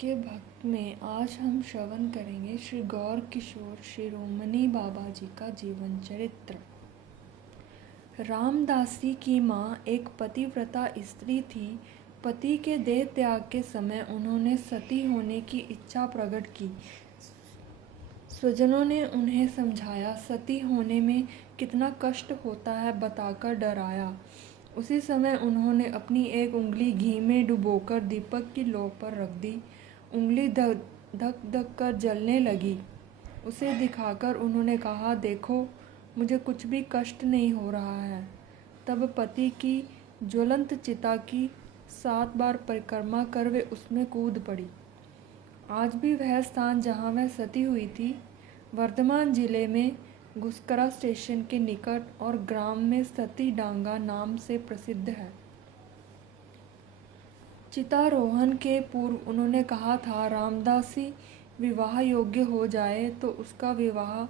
के भक्त में आज हम श्रवण करेंगे श्री गौर किशोर शिरोमणि बाबा जी का जीवन चरित्र। रामदासी की माँ एक पतिव्रता स्त्री थी। पति के देह त्याग के समय उन्होंने सती होने की इच्छा प्रकट की। स्वजनों ने उन्हें समझाया, सती होने में कितना कष्ट होता है बताकर डराया। उसी समय उन्होंने अपनी एक उंगली घी में डुबोकर दीपक की लौ पर रख दी। उंगली धक धक कर जलने लगी। उसे दिखाकर उन्होंने कहा, देखो मुझे कुछ भी कष्ट नहीं हो रहा है। तब पति की ज्वलंत चिता की 7 बार परिक्रमा कर वे उसमें कूद पड़ी। आज भी वह स्थान जहाँ वह सती हुई थी वर्धमान जिले में गुस्करा स्टेशन के निकट और ग्राम में सती डांगा नाम से प्रसिद्ध है। चितारोहण के पूर्व उन्होंने कहा था, रामदासी विवाह योग्य हो जाए तो उसका विवाह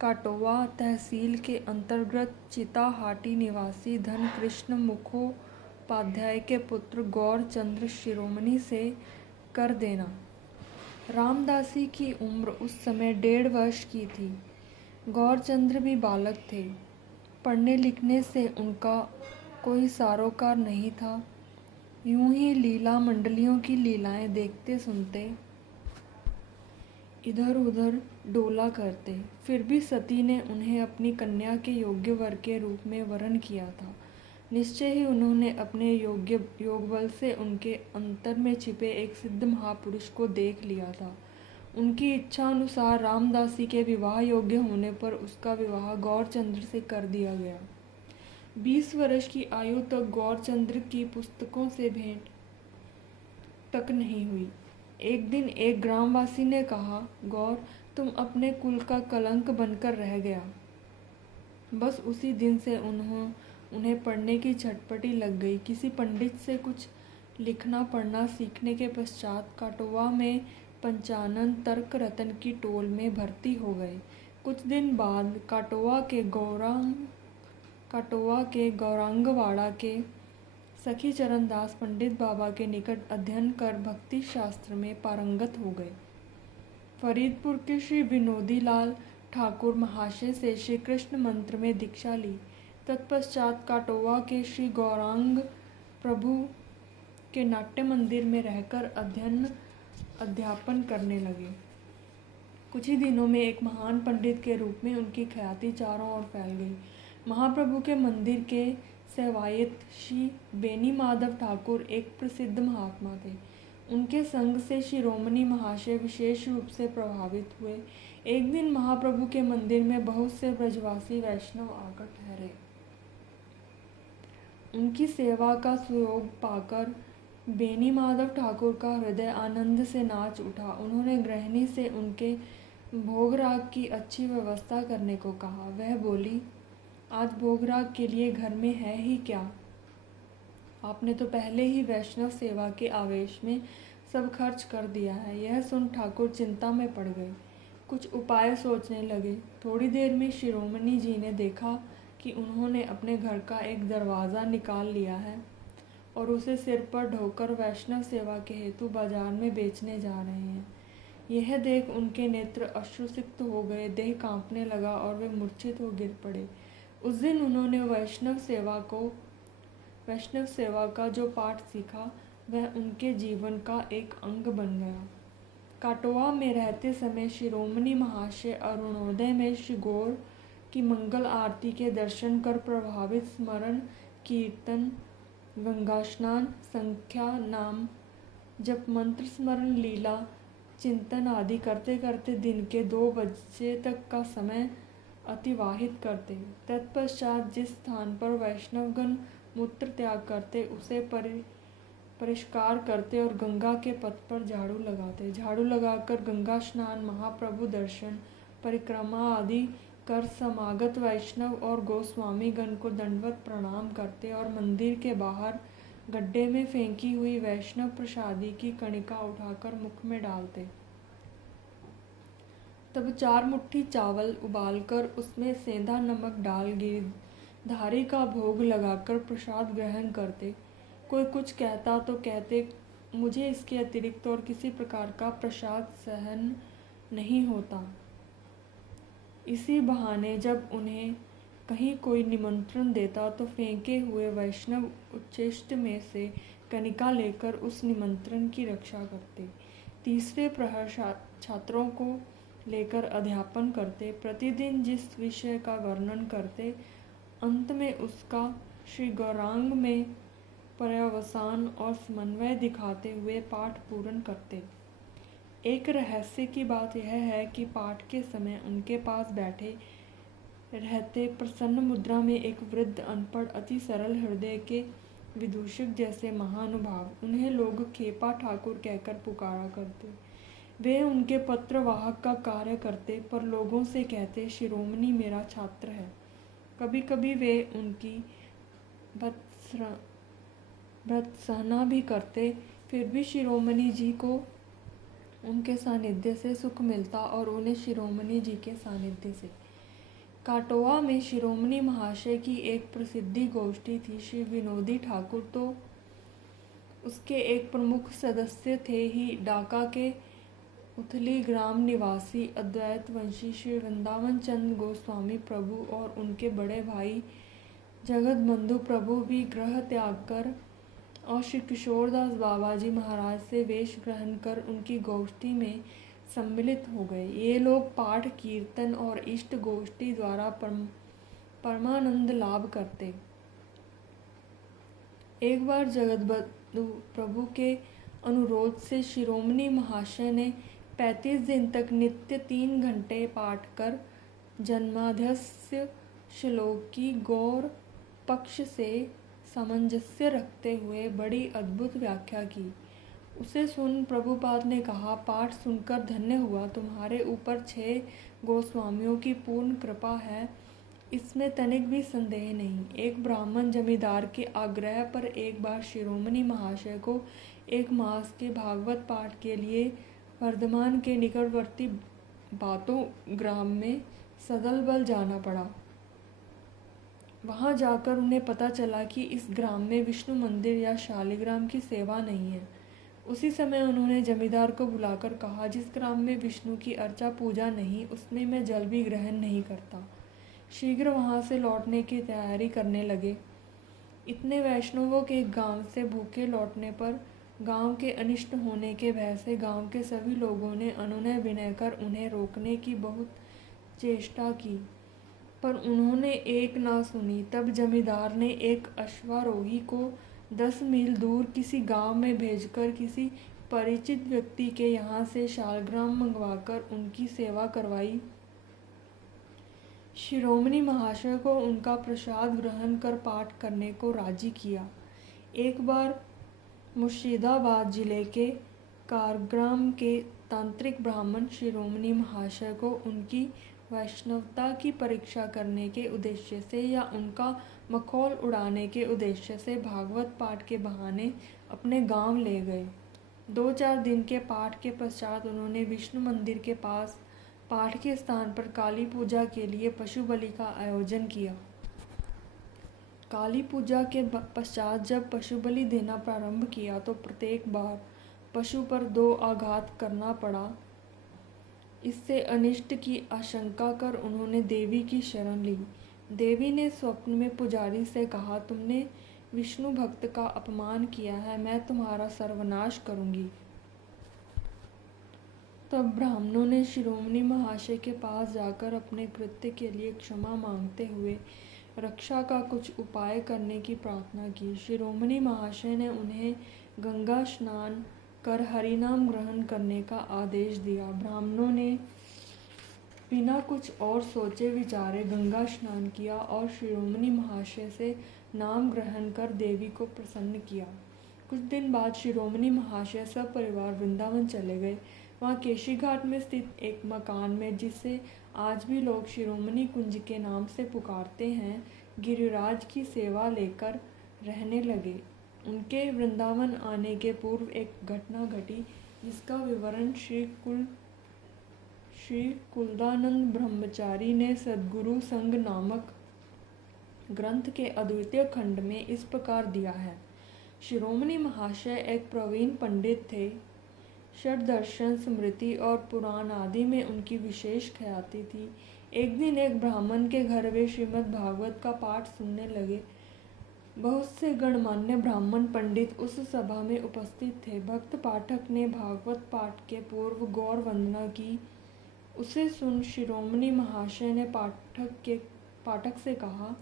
काटोवा तहसील के अंतर्गत चिताहाटी निवासी धन कृष्ण मुखोपाध्याय के पुत्र गौरचंद्र शिरोमणि से कर देना। रामदासी की उम्र उस समय 1.5 वर्ष की थी। गौरचंद्र भी बालक थे। पढ़ने लिखने से उनका कोई सारोकार नहीं था। यूं ही लीला मंडलियों की लीलाएं देखते सुनते इधर उधर डोला करते। फिर भी सती ने उन्हें अपनी कन्या के योग्य वर के रूप में वरण किया था। निश्चय ही उन्होंने अपने योग बल से उनके अंतर में छिपे एक सिद्ध महापुरुष को देख लिया था। उनकी इच्छा अनुसार रामदासी के विवाह योग्य होने पर उसका विवाह गौरचंद्र से कर दिया गया। 20 वर्ष की आयु तक गौरचंद्र की पुस्तकों से भेंट तक नहीं हुई। एक दिन एक ग्रामवासी ने कहा, गौर तुम अपने कुल का कलंक बनकर रह गया। बस उसी दिन से उन्हें पढ़ने की झटपटी लग गई। किसी पंडित से कुछ लिखना पढ़ना सीखने के पश्चात काटोवा में पंचानन तर्क रतन की टोल में भर्ती हो गए। कुछ दिन बाद काटोवा के गौरांगवाड़ा के सखी चरणदास पंडित बाबा के निकट अध्ययन कर भक्ति शास्त्र में पारंगत हो गए। फरीदपुर के श्री विनोदी लाल ठाकुर महाशय से श्री कृष्ण मंत्र में दीक्षा ली। तत्पश्चात काटोवा के श्री गौरांग प्रभु के नाट्य मंदिर में रहकर अध्यापन करने लगे। कुछ ही दिनों में एक महान पंडित के रूप में उनकी ख्याति चारों ओर फैल गई। महाप्रभु के मंदिर के सेवायत श्री बेनी माधव ठाकुर एक प्रसिद्ध महात्मा थे। उनके संग से शिरोमणि महाशय विशेष रूप से प्रभावित हुए। एक दिन महाप्रभु के मंदिर में बहुत से ब्रजवासी वैष्णव आकर ठहरे। उनकी सेवा का सुयोग पाकर बेनी माधव ठाकुर का हृदय आनंद से नाच उठा। उन्होंने गृहिणी से उनके भोगराग की अच्छी व्यवस्था करने को कहा। वह बोली, आज भोगराग के लिए घर में है ही क्या? आपने तो पहले ही वैष्णव सेवा के आवेश में सब खर्च कर दिया है। यह सुन ठाकुर चिंता में पड़ गए। कुछ उपाय सोचने लगे। थोड़ी देर में शिरोमणि जी ने देखा कि उन्होंने अपने घर का एक दरवाज़ा निकाल लिया है और उसे सिर पर ढोकर वैष्णव सेवा के हेतु बाजार में बेचने जा रहे हैं। यह देख उनके नेत्र अश्रुसिक्त हो गए, देह कांपने लगा और वे मूर्छित हो गिर पड़े। उस दिन उन्होंने वैष्णव सेवा का जो पाठ सीखा वह उनके जीवन का एक अंग बन गया। काटोवा में रहते समय शिरोमणि महाशय अरुणोदय में श्री गौर की मंगल आरती के दर्शन कर प्रभावित स्मरण कीर्तन गंगा स्नान संख्या नाम जप मंत्र स्मरण लीला चिंतन आदि करते करते दिन के 2 बजे तक का समय अतिवाहित करते। तत्पश्चात जिस स्थान पर वैष्णवगण मूत्र त्याग करते उसे परिष्कार करते और गंगा के पथ पर झाड़ू लगाते। झाड़ू लगाकर गंगा स्नान महाप्रभु दर्शन परिक्रमा आदि कर समागत वैष्णव और गोस्वामी गण को दंडवत प्रणाम करते और मंदिर के बाहर गड्ढे में फेंकी हुई वैष्णव प्रसादी की कणिका उठाकर मुख में डालते। तब 4 मुट्ठी चावल उबालकर उसमें सेंधा नमक डाल गिरधारी का भोग लगाकर प्रसाद ग्रहण करते। कोई कुछ कहता तो कहते मुझे इसके अतिरिक्त और किसी प्रकार का प्रसाद सहन नहीं होता। इसी बहाने जब उन्हें कहीं कोई निमंत्रण देता तो फेंके हुए वैष्णव उच्छिष्ट में से कनिका लेकर उस निमंत्रण की रक्षा करते। तीसरे प्रहर छात्रों को लेकर अध्यापन करते, प्रतिदिन जिस विषय का वर्णन करते, अंत में उसका श्री गौरांग में पर्यवसान और समन्वय दिखाते हुए पाठ पूर्ण करते। एक रहस्य की बात यह है कि पाठ के समय उनके पास बैठे रहते प्रसन्न मुद्रा में एक वृद्ध अनपढ़ अति सरल हृदय के विदूषक जैसे महानुभाव, उन्हें लोग खेपा ठाकुर कहकर पुकारा करते। वे उनके पत्रवाहक का कार्य करते पर लोगों से कहते शिरोमणि मेरा छात्र है। कभी कभी वे उनकी भर्त्सना भी करते, फिर भी शिरोमणि जी को उनके सानिध्य से सुख मिलता और उन्हें शिरोमणि जी के सानिध्य से। काटोआ में शिरोमणि महाशय की एक प्रसिद्धि गोष्ठी थी। श्री विनोदी ठाकुर तो उसके एक प्रमुख सदस्य थे ही। डाका के उथली ग्राम निवासी अद्वैत वंशी श्री वृंदावन चंद गोस्वामी प्रभु और उनके बड़े भाई जगत बंधु प्रभु भी गृह त्याग कर और श्री किशोरदास बाबाजी महाराज से वेश ग्रहण कर उनकी गोष्ठी में सम्मिलित हो गए। ये लोग पाठ कीर्तन और इष्ट गोष्ठी द्वारा परमानंद लाभ करते। एक बार जगत बंधु प्रभु के अनुरोध से शिरोमणि महाशय ने 35 दिन तक नित्य 3 घंटे पाठ कर जन्माध्यस्य श्लोक की गौर पक्ष से सामंजस्य रखते हुए बड़ी अद्भुत व्याख्या की। उसे सुन प्रभुपाद ने कहा, पाठ सुनकर धन्य हुआ। तुम्हारे ऊपर 6 गोस्वामियों की पूर्ण कृपा है, इसमें तनिक भी संदेह नहीं। एक ब्राह्मण जमींदार के आग्रह पर एक बार शिरोमणि महाशय को 1 मास के भागवत पाठ के लिए वर्धमान के निकटवर्ती बातों ग्राम में सदलबल जाना पड़ा। वहां जाकर उन्हें पता चला कि इस ग्राम में विष्णु मंदिर या शालिग्राम की सेवा नहीं है। उसी समय उन्होंने जमींदार को बुलाकर कहा, जिस ग्राम में विष्णु की अर्चा पूजा नहीं, उसमें मैं जल भी ग्रहण नहीं करता। शीघ्र वहां से लौटने की तैयारी करने लगे। इतने वैष्णवों के गांव से भूखे लौटने पर गांव के अनिष्ट होने के भय से गांव के सभी लोगों ने अनुनय विनय कर उन्हें रोकने की बहुत चेष्टा की, पर उन्होंने एक ना सुनी। तब जमींदार ने एक अश्वारोही को 10 मील दूर किसी गांव में भेजकर किसी परिचित व्यक्ति के यहाँ से शालग्राम मंगवाकर उनकी सेवा करवाई। शिरोमणि महाशय को उनका प्रसाद ग्रहण कर पाठ करने को राजी किया। एक बार मुर्शिदाबाद जिले के कारग्राम के तांत्रिक ब्राह्मण शिरोमणि महाशय को उनकी वैष्णवता की परीक्षा करने के उद्देश्य से या उनका मखौल उड़ाने के उद्देश्य से भागवत पाठ के बहाने अपने गांव ले गए। 2-4 दिन के पाठ के पश्चात उन्होंने विष्णु मंदिर के पास पाठ के स्थान पर काली पूजा के लिए पशु बलि का आयोजन किया। काली पूजा के पश्चात जब पशु बलि देना प्रारंभ किया तो प्रत्येक बार पशु पर 2 आघात करना पड़ा। इससे अनिष्ट की आशंका कर उन्होंने देवी की शरण ली। देवी ने स्वप्न में पुजारी से कहा, तुमने विष्णु भक्त का अपमान किया है, मैं तुम्हारा सर्वनाश करूंगी। तब ब्राह्मणों ने शिरोमणि महाशय के पास जाकर अपने कृत्य के लिए क्षमा मांगते हुए रक्षा का कुछ उपाय करने की प्रार्थना की। शिरोमणि महाशय ने उन्हें गंगा स्नान कर हरिनाम ग्रहण करने का आदेश दिया। ब्राह्मणों ने बिना कुछ और सोचे विचारे गंगा स्नान किया और शिरोमणि महाशय से नाम ग्रहण कर देवी को प्रसन्न किया। कुछ दिन बाद शिरोमणि महाशय सब परिवार वृंदावन चले गए। वहाँ केशी घाट में स्थित एक मकान में, जिसे आज भी लोग शिरोमणि कुंज के नाम से पुकारते हैं, गिरिराज की सेवा लेकर रहने लगे। उनके वृंदावन आने के पूर्व एक घटना घटी, जिसका विवरण श्री कुलदानंद ब्रह्मचारी ने सद्गुरु संग नामक ग्रंथ के अद्वितीय खंड में इस प्रकार दिया है। शिरोमणि महाशय एक प्रवीण पंडित थे। षड्दर्शन, स्मृति और पुराण आदि में उनकी विशेष ख्याति थी। एक दिन एक ब्राह्मण के घर वे श्रीमद् भागवत का पाठ सुनने लगे। बहुत से गणमान्य ब्राह्मण पंडित उस सभा में उपस्थित थे। भक्त पाठक ने भागवत पाठ के पूर्व गौर वंदना की। उसे सुन शिरोमणि महाशय ने पाठक से कहा,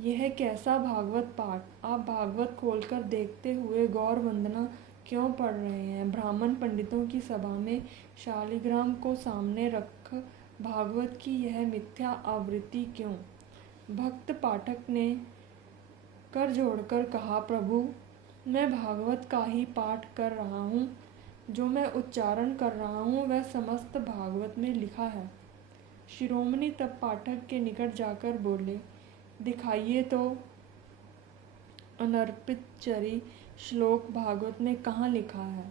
यह कैसा भागवत पाठ? आप भागवत खोलकर देखते हुए गौर वंदना क्यों पढ़ रहे हैं? ब्राह्मण पंडितों की सभा में शालिग्राम को सामने रख भागवत की यह मिथ्या आवृत्ति क्यों? भक्त पाठक ने कर जोड़कर कहा, प्रभु, मैं भागवत का ही पाठ कर रहा हूँ। जो मैं उच्चारण कर रहा हूँ वह समस्त भागवत में लिखा है। शिरोमणि तब पाठक के निकट जाकर बोले, दिखाइए तो अनर्पित चरी श्लोक भागवत में कहाँ लिखा है?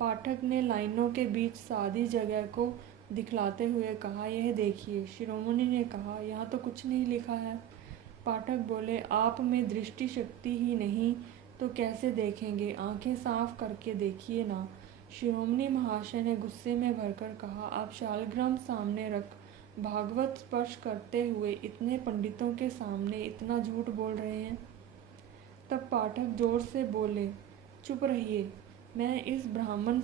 पाठक ने लाइनों के बीच सादी जगह को दिखलाते हुए कहा, यह देखिए। शिरोमणि ने कहा, यहाँ तो कुछ नहीं लिखा है। पाठक बोले, आप में दृष्टि शक्ति ही नहीं तो कैसे देखेंगे? आंखें साफ करके देखिए ना। शिरोमणि महाशय ने गुस्से में भरकर कहा, आप शालग्राम सामने रख भागवत स्पर्श करते हुए इतने पंडितों के सामने इतना झूठ बोल रहे हैं। तब पाठक जोर से बोले, चुप रहिए। मैं इस ब्राह्मण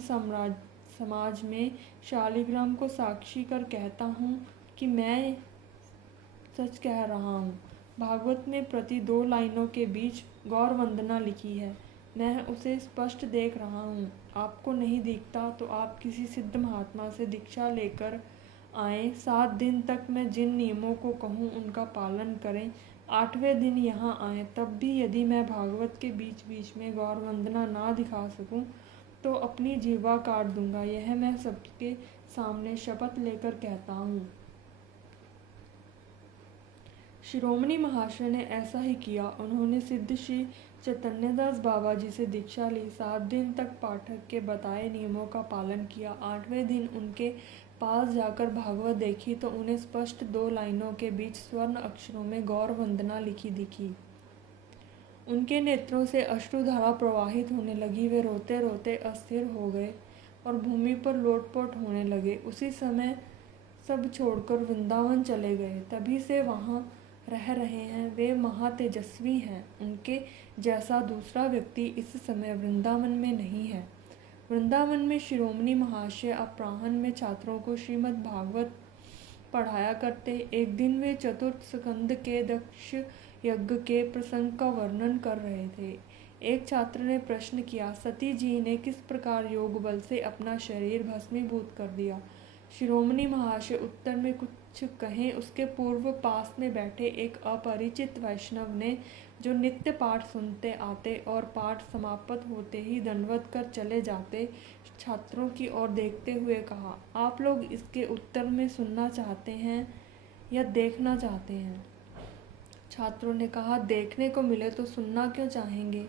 समाज में शालिग्राम को साक्षी कर कहता हूँ कि मैं सच कह रहा हूँ। भागवत में प्रति 2 लाइनों के बीच गौर वंदना लिखी है। मैं उसे स्पष्ट देख रहा हूँ। आपको नहीं दिखता तो आप किसी सिद्ध महात्मा से दीक्षा लेकर आएँ। 7 दिन तक मैं जिन नियमों को कहूँ उनका पालन करें। 8वें दिन यहाँ आएँ। तब भी यदि मैं भागवत के बीच बीच में गौर वंदना ना दिखा सकूँ तो अपनी जीवा काट दूंगा। यह मैं सबके सामने शपथ लेकर कहता हूँ। शिरोमणि महाशय ने ऐसा ही किया। उन्होंने सिद्ध श्री चैतन्यदास बाबा जी से दीक्षा ली। 7 दिन तक पाठक के बताए नियमों का पालन किया। 8वें दिन उनके पास जाकर भागवत देखी तो उन्हें स्पष्ट 2 लाइनों के बीच स्वर्ण अक्षरों में गौर वंदना लिखी दिखी। उनके नेत्रों से अश्रुधारा प्रवाहित होने लगी। वे रोते रोते अस्थिर हो गए और भूमि पर लोटपोट होने लगे। उसी समय सब छोड़कर वृंदावन चले गए। तभी से वहाँ रह रहे हैं। वे महातेजस्वी हैं। उनके जैसा दूसरा व्यक्ति इस समय वृंदावन में नहीं है। वृंदावन में शिरोमणि महाशय अपराह्न में छात्रों को श्रीमद् भागवत पढ़ाया करते। एक दिन वे चतुर्थ स्कंद के दक्ष यज्ञ के प्रसंग का वर्णन कर रहे थे। एक छात्र ने प्रश्न किया, सती जी ने किस प्रकार योग बल से अपना शरीर भस्मीभूत कर दिया? शिरोमणि महाशय उत्तर में कुछ कहें उसके पूर्व पास में बैठे एक अपरिचित वैष्णव ने, जो नित्य पाठ सुनते आते और पाठ समाप्त होते ही दंडवत कर चले जाते, छात्रों की ओर देखते हुए कहा, आप लोग इसके उत्तर में सुनना चाहते हैं या देखना चाहते हैं? छात्रों ने कहा, देखने को मिले तो सुनना क्यों चाहेंगे?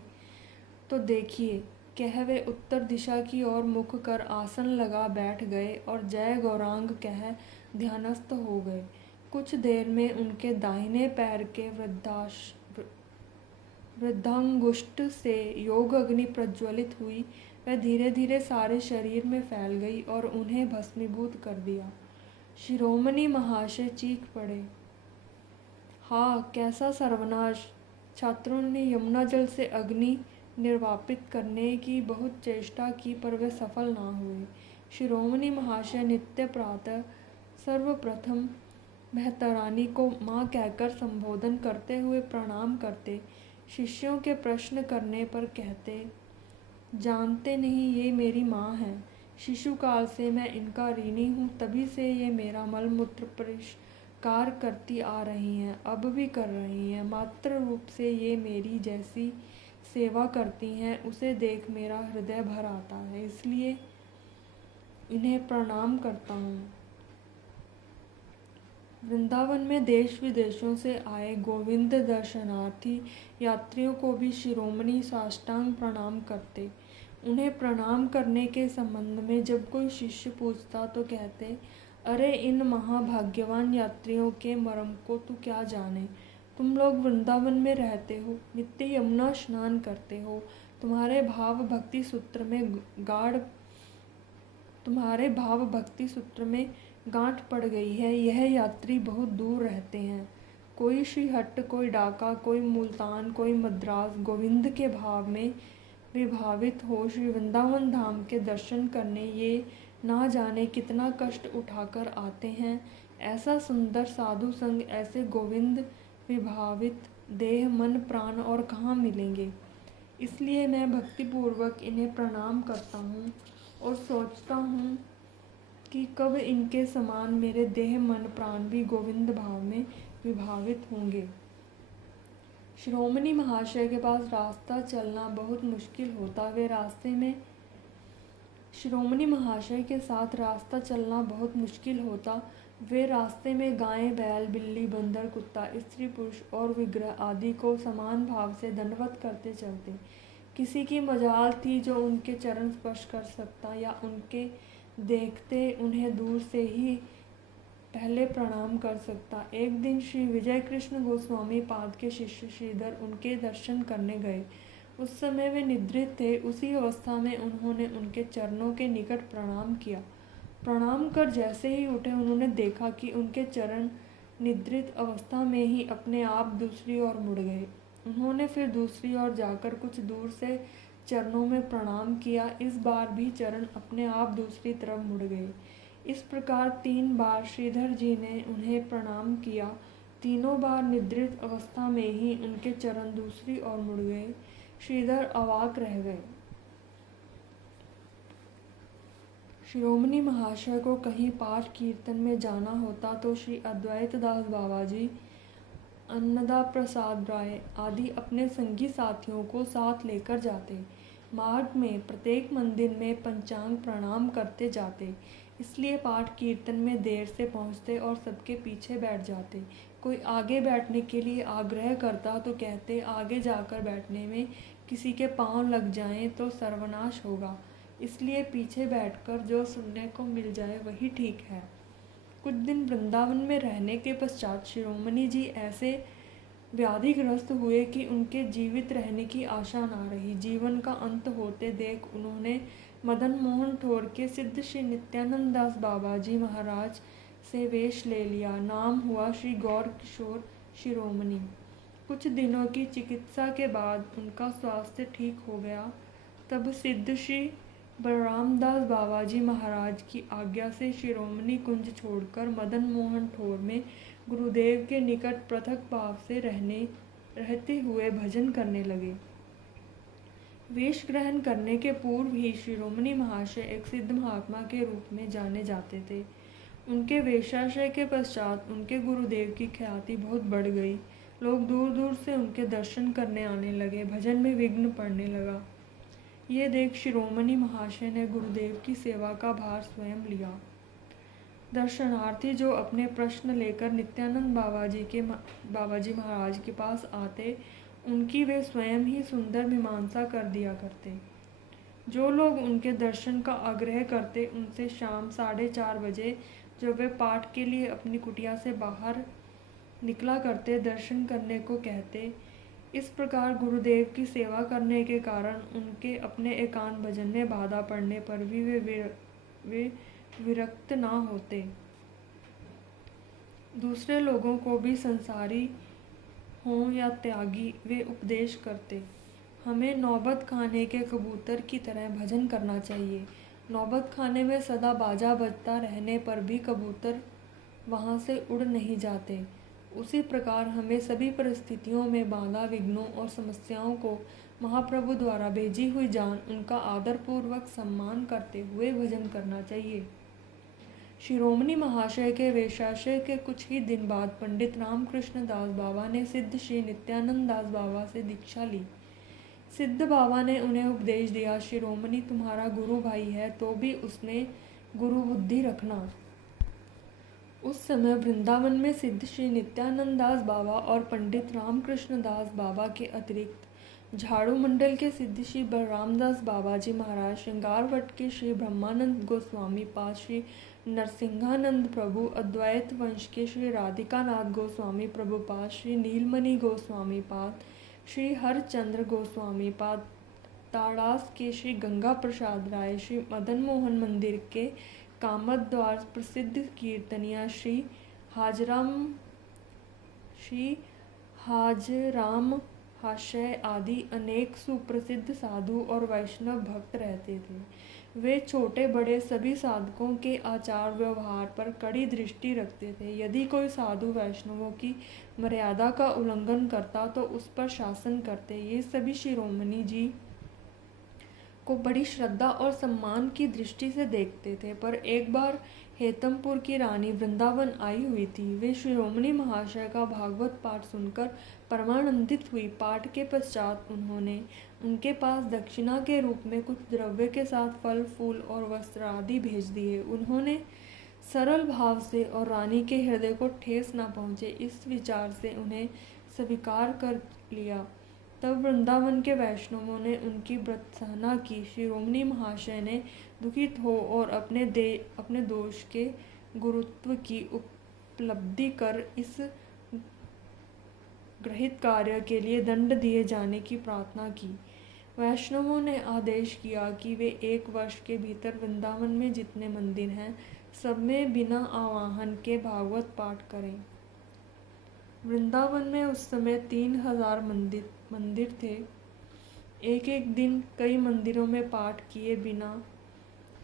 तो देखिए, कह वे उत्तर दिशा की ओर मुख कर आसन लगा बैठ गए और जय गौरांग कह ध्यानस्थ हो गए। कुछ देर में उनके दाहिने पैर के वृद्धांगुष्ठ से योग अग्नि प्रज्वलित हुई। वह धीरे धीरे सारे शरीर में फैल गई और उन्हें भस्मीभूत कर दिया। शिरोमणि महाशय चीख पड़े, हाँ, कैसा सर्वनाश! छात्रों ने यमुना जल से अग्नि निर्वापित करने की बहुत चेष्टा की पर वे सफल ना हुए। शिरोमणि महाशय नित्य प्रातः सर्वप्रथम बेहतरानी को माँ कहकर संबोधन करते हुए प्रणाम करते। शिष्यों के प्रश्न करने पर कहते, जानते नहीं ये मेरी माँ है। शिशुकाल से मैं इनका ऋणी हूँ। तभी से ये मेरा मल मूत्र परिष्कार करती आ रही हैं, अब भी कर रही हैं। मात्र रूप से ये मेरी जैसी सेवा करती हैं, उसे देख मेरा हृदय भर आता है, इसलिए इन्हें प्रणाम करता हूँ। वृंदावन में देश विदेशों से आए गोविंद दर्शनार्थी यात्रियों को भी शिरोमणि साष्टांग प्रणाम करते। उन्हें प्रणाम करने के संबंध में जब कोई शिष्य पूछता तो कहते, अरे इन महाभाग्यवान यात्रियों के मर्म को तू क्या जाने? तुम लोग वृंदावन में रहते हो, नित्य यमुना स्नान करते हो, तुम्हारे भाव भक्ति सूत्र में गांठ पड़ गई है। यह यात्री बहुत दूर रहते हैं। कोई श्रीहट्ट, कोई डाका, कोई मुल्तान, कोई मद्रास। गोविंद के भाव में विभावित हो श्री वृंदावन धाम के दर्शन करने ये ना जाने कितना कष्ट उठाकर आते हैं। ऐसा सुंदर साधु संग, ऐसे गोविंद विभावित देह, मन, प्राण और कहाँ मिलेंगे। इसलिए मैं भक्तिपूर्वक इन्हें प्रणाम करता हूँ और सोचता हूँ कि कब इनके समान मेरे देह, मन, प्राण भी गोविंद भाव में विभावित होंगे। शिरोमणि महाशय के पास रास्ता चलना बहुत मुश्किल होता। शिरोमणि महाशय के साथ रास्ता चलना बहुत मुश्किल होता। वे रास्ते में गायें, बैल, बिल्ली, बंदर, कुत्ता, स्त्री, पुरुष और विग्रह आदि को समान भाव से दंडवत करते चलते। किसी की मजाल थी जो उनके चरण स्पर्श कर सकता या उनके देखते उन्हें दूर से ही पहले प्रणाम कर सकता। एक दिन श्री विजय कृष्ण गोस्वामी पाद के शिष्य श्रीधर उनके दर्शन करने गए। उस समय वे निद्रित थे। उसी अवस्था में उन्होंने उनके चरणों के निकट प्रणाम किया। प्रणाम कर जैसे ही उठे, उन्होंने देखा कि उनके चरण निद्रित अवस्था में ही अपने आप दूसरी ओर मुड़ गए। उन्होंने फिर दूसरी ओर जाकर कुछ दूर से चरणों में प्रणाम किया। इस बार भी चरण अपने आप दूसरी तरफ मुड़ गए। इस प्रकार 3 बार श्रीधर जी ने उन्हें प्रणाम किया। तीनों बार निद्रित अवस्था में ही उनके चरण दूसरी ओर मुड़ गए। श्रीधर अवाक रह गए। शिरोमणि महाशय को कहीं पाठ कीर्तन में जाना होता तो श्री अद्वैत दास बाबा जी, अन्नदा प्रसाद राय आदि अपने संगी साथियों को साथ लेकर जाते। मार्ग में प्रत्येक मंदिर में पंचांग प्रणाम करते जाते। इसलिए पाठ कीर्तन में देर से पहुँचते और सबके पीछे बैठ जाते। कोई आगे बैठने के लिए आग्रह करता तो कहते, आगे जाकर बैठने में किसी के पांव लग जाएं तो सर्वनाश होगा, इसलिए पीछे बैठकर जो सुनने को मिल जाए वही ठीक है। कुछ दिन वृंदावन में रहने के पश्चात शिरोमणि जी ऐसे व्याधिग्रस्त हुए कि उनके जीवित रहने की आशा ना रही। जीवन का अंत होते देख उन्होंने मदन मोहन ठोर के सिद्ध श्री नित्यानंद दास बाबा जी महाराज से वेश ले लिया। नाम हुआ श्री गौर किशोर शिरोमणि। कुछ दिनों की चिकित्सा के बाद उनका स्वास्थ्य ठीक हो गया। तब सिद्ध श्री बलराम दास बाबा जी महाराज की आज्ञा से शिरोमणि कुंज छोड़कर मदन मोहन ठोर में गुरुदेव के निकट पृथक भाव से रहते हुए भजन करने लगे। वेश ग्रहण करने के पूर्व ही शिरोमणि महाशय एक सिद्ध महात्मा के रूप में जाने जाते थे। उनके वेशाशय के पश्चात उनके गुरुदेव की ख्याति बहुत बढ़ गई। लोग दूर दूर से उनके दर्शन करने आने लगे। भजन में विघ्न पड़ने लगा। ये देख शिरोमणि महाशय ने गुरुदेव की सेवा का भार स्वयं लिया। दर्शनार्थी जो अपने प्रश्न लेकर नित्यानंद बाबा जी महाराज के पास आते, उनकी वे स्वयं ही सुंदर मीमांसा कर दिया करते। जो लोग उनके दर्शन का आग्रह करते, उनसे शाम 4:30 बजे जब वे पाठ के लिए अपनी कुटिया से बाहर निकला करते, दर्शन करने को कहते। इस प्रकार गुरुदेव की सेवा करने के कारण उनके अपने एकांत भजन में बाधा पड़ने पर भी वे विरक्त ना होते। दूसरे लोगों को भी संसारी हों या त्यागी वे उपदेश करते। हमें नौबत खाने के कबूतर की तरह भजन करना चाहिए। नौबत खाने में सदा बाजा बजता रहने पर भी कबूतर वहाँ से उड़ नहीं जाते। उसी प्रकार हमें सभी परिस्थितियों में बाधा, विघ्नों और समस्याओं को महाप्रभु द्वारा भेजी हुई जान उनका आदरपूर्वक सम्मान करते हुए भजन करना चाहिए। शिरोमणि महाशय के वेशाशय के कुछ ही दिन बाद पंडित रामकृष्ण दास बाबा ने सिद्ध श्री नित्यानंद दास बाबा से दीक्षा ली। सिद्ध बाबा ने उन्हें उपदेश दिया, शिरोमणि तुम्हारा गुरु भाई है तो भी उसमें गुरु बुद्धि रखना। उस समय वृंदावन में सिद्ध श्री नित्यानंद दास बाबा और पंडित रामकृष्ण दास बाबा के अतिरिक्त झाड़ू मंडल के सिद्धि श्री बलरामदास बाबाजी महाराज, श्रृंगारवट के श्री ब्रह्मानंद गोस्वामी पाद, श्री नरसिंहानंद प्रभु, अद्वैत वंश के श्री राधिकानाथ गोस्वामी प्रभुपाद, श्री नीलमणि गोस्वामी पाद, श्री हरचंद्र गोस्वामी पाद, ताड़ास के श्री गंगा प्रसाद राय, श्री मदन मोहन मंदिर के कामत द्वार प्रसिद्ध कीर्तनिया श्री हाजराम हाशय आदि अनेक सुप्रसिद्ध साधु और वैष्णव भक्त रहते थे। वे छोटे बड़े सभी साधकों के आचार व्यवहार पर कड़ी दृष्टि रखते थे। यदि कोई साधु वैष्णवों की मर्यादा का उल्लंघन करता तो उस पर शासन करते। ये सभी शिरोमणि जी को बड़ी श्रद्धा और सम्मान की दृष्टि से देखते थे। पर एक बार हेतमपुर की रानी वृंदावन आई हुई थी। वे शिरोमणि महाशय का भागवत पाठ सुनकर परमानंदित हुई। पाठ के पश्चात उन्होंने उनके पास दक्षिणा के रूप में कुछ द्रव्य के साथ फल फूल और वस्त्र आदि भेज दिए। उन्होंने सरल भाव से और रानी के हृदय को ठेस न पहुँचे इस विचार से उन्हें स्वीकार कर लिया। तब वृंदावन के वैष्णवों ने उनकी भर्त्सना की। शिरोमणि महाशय ने दुखित हो और अपने दोष के गुरुत्व की उपलब्धि कर इस गृहीत कार्य के लिए दंड दिए जाने की प्रार्थना की। वैष्णवों ने आदेश किया कि वे 1 वर्ष के भीतर वृंदावन में जितने मंदिर हैं सब में बिना आवाहन के भागवत पाठ करें। वृंदावन में उस समय 3000 मंदिर थे। एक दिन कई मंदिरों में पाठ किए बिना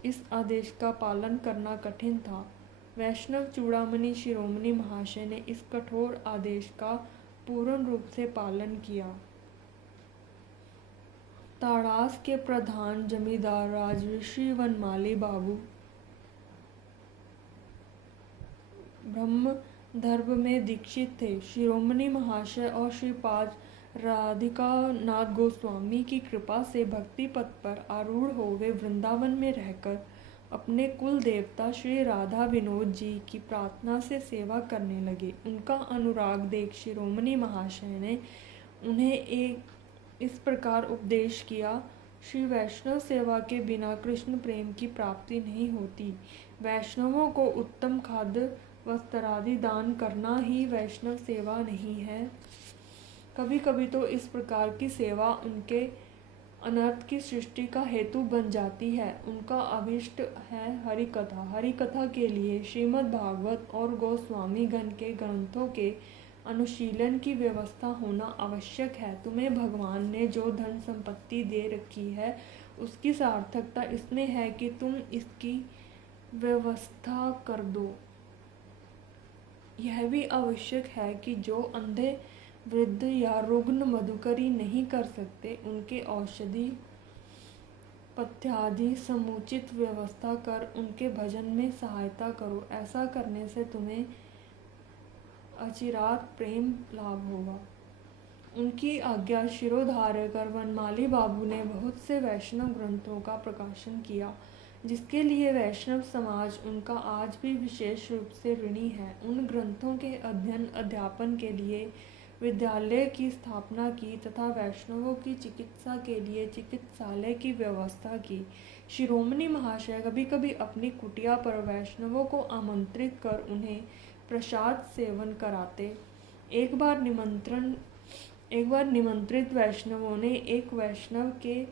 इस आदेश का पालन करना कठिन था। वैष्णव चूड़ामणि शिरोमणि महाशय ने इस कठोर आदेश का पूर्ण रूप से पालन किया। ताड़ास के प्रधान जमींदार राजऋषि वनमाली बाबू ब्रह्म धर्म में दीक्षित थे। शिरोमणि महाशय और श्रीपाद राधिकानाथ गोस्वामी की कृपा से भक्ति पथ पर आरूढ़ हो वे वृंदावन में रहकर अपने कुल देवता श्री राधा विनोद जी की प्रार्थना से सेवा करने लगे। उनका अनुराग देख शिरोमणि महाशय ने उन्हें इस प्रकार उपदेश किया, श्री वैष्णव सेवा के बिना कृष्ण प्रेम की प्राप्ति नहीं होती। वैष्णवों को उत्तम खाद्य वस्त्रादि दान करना ही वैष्णव सेवा नहीं है। कभी कभी तो इस प्रकार की सेवा उनके अनर्थ की सृष्टि का हेतु बन जाती है। उनका अभिष्ट है हरि कथा। हरि कथा के लिए श्रीमद् भागवत और गोस्वामी गण के ग्रंथों के अनुशीलन की व्यवस्था होना आवश्यक है। तुम्हें भगवान ने जो धन संपत्ति दे रखी है उसकी सार्थकता इसमें है कि तुम इसकी व्यवस्था कर दो। यह भी आवश्यक है कि जो अंधे वृद्ध या रुग्ण मधुकरी नहीं कर सकते उनके औषधि पथ्यादि समुचित व्यवस्था कर उनके भजन में सहायता करो। ऐसा करने से तुम्हें अचिरात प्रेम लाभ होगा। उनकी आज्ञा शिरोधार्य कर वनमाली बाबू ने बहुत से वैष्णव ग्रंथों का प्रकाशन किया, जिसके लिए वैष्णव समाज उनका आज भी विशेष रूप से ऋणी है। उन ग्रंथों के अध्ययन अध्यापन के लिए विद्यालय की स्थापना की तथा वैष्णवों की चिकित्सा के लिए चिकित्सालय की व्यवस्था की। शिरोमणि महाशय कभी कभी अपनी कुटिया पर वैष्णवों को आमंत्रित कर उन्हें प्रसाद सेवन कराते। एक बार निमंत्रित वैष्णवों ने एक वैष्णव के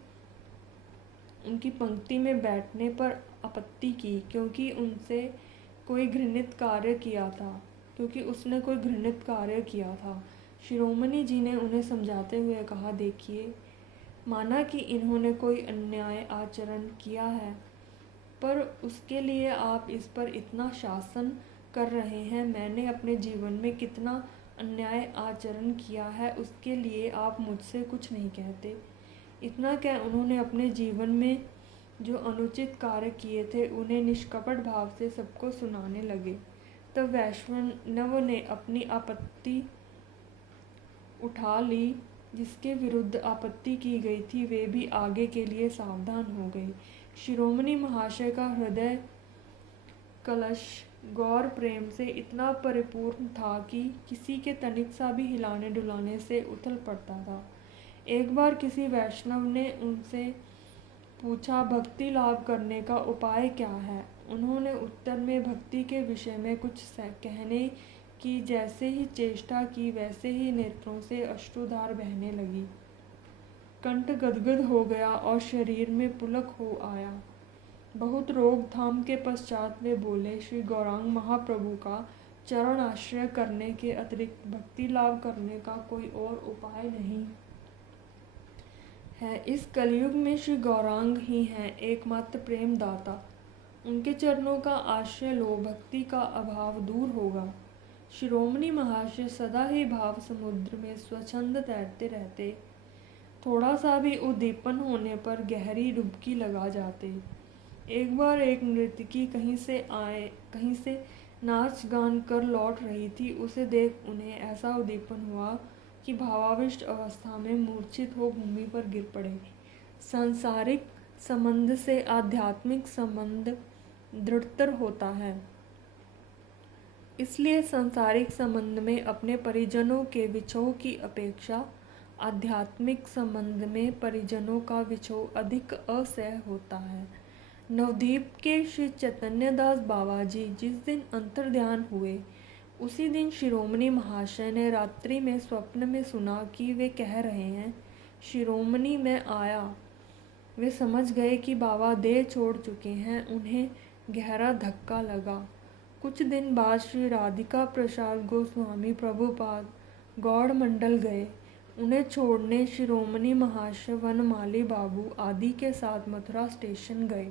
उनकी पंक्ति में बैठने पर आपत्ति की क्योंकि उसने कोई घृणित कार्य किया था। शिरोमणि जी ने उन्हें समझाते हुए कहा, देखिए, माना कि इन्होंने कोई अन्याय आचरण किया है, पर उसके लिए आप इस पर इतना शासन कर रहे हैं। मैंने अपने जीवन में कितना अन्याय आचरण किया है उसके लिए आप मुझसे कुछ नहीं कहते। इतना क्या, उन्होंने अपने जीवन में जो अनुचित कार्य किए थे उन्हें निष्कपट भाव से सबको सुनाने लगे। तब वैष्णव ने अपनी आपत्ति उठा ली। जिसके विरुद्ध आपत्ति की गई थी वे भी आगे के लिए सावधान हो गए। शिरोमणि महाशय का हृदय कलश गौर प्रेम से इतना परिपूर्ण था कि किसी के तनिक सा भी हिलाने डुलाने से उथल पड़ता था। एक बार किसी वैष्णव ने उनसे पूछा, भक्ति लाभ करने का उपाय क्या है। उन्होंने उत्तर में भक्ति के विषय में कुछ कहने की जैसे ही चेष्टा की, वैसे ही नेत्रों से अश्रुधार बहने लगी। कंठ गदगद हो गया और शरीर में पुलक हो आया। बहुत रोकथाम के पश्चात वे बोले, श्री गौरांग महाप्रभु का चरण आश्रय करने के अतिरिक्त भक्ति लाभ करने का कोई और उपाय नहीं है। इस कलयुग में श्री गौरांग ही हैं एकमात्र प्रेम दाता। उनके चरणों का आश्रय लो, भक्ति का अभाव दूर होगा। शिरोमणि महाशय सदा ही भाव समुद्र में स्वच्छंद तैरते रहते। थोड़ा सा भी उद्दीपन होने पर गहरी डुबकी लगा जाते। एक बार एक नर्तकी कहीं से नाच गान कर लौट रही थी। उसे देख उन्हें ऐसा उद्दीपन हुआ कि भावाविष्ट अवस्था में मूर्छित हो भूमि पर गिर पड़े। सांसारिक संबंध से आध्यात्मिक संबंध दृढ़तर होता है। इसलिए सांसारिक संबंध में अपने परिजनों के विछोह की अपेक्षा आध्यात्मिक संबंध में परिजनों का विछोह अधिक असह्य होता है। नवद्वीप के श्री चैतन्य दास बाबा जी जिस दिन अंतर्ध्यान हुए, उसी दिन शिरोमणि महाशय ने रात्रि में स्वप्न में सुना कि वे कह रहे हैं, शिरोमणि मैं आया। वे समझ गए कि बाबा देह छोड़ चुके हैं। उन्हें गहरा धक्का लगा। कुछ दिन बाद श्री राधिका प्रसाद गोस्वामी प्रभुपाद गौड़ मंडल गए। उन्हें छोड़ने शिरोमणि महाशय वनमाली बाबू आदि के साथ मथुरा स्टेशन गए।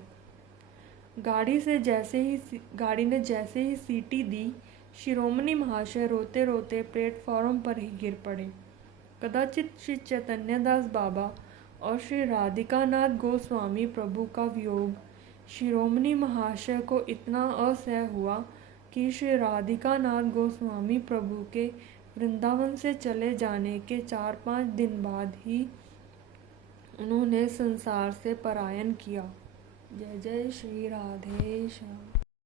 गाड़ी ने जैसे ही सीटी दी, शिरोमणि महाशय रोते रोते प्लेटफॉर्म पर ही गिर पड़े। कदाचित श्री चैतन्य दास बाबा और श्री राधिकानाथ गोस्वामी प्रभु का वियोग शिरोमणि महाशय को इतना असह्य हुआ कि श्री राधिकानाथ गोस्वामी प्रभु के वृंदावन से चले जाने के 4-5 दिन बाद ही उन्होंने संसार से पलायन किया। जय जय श्री राधे श्याम।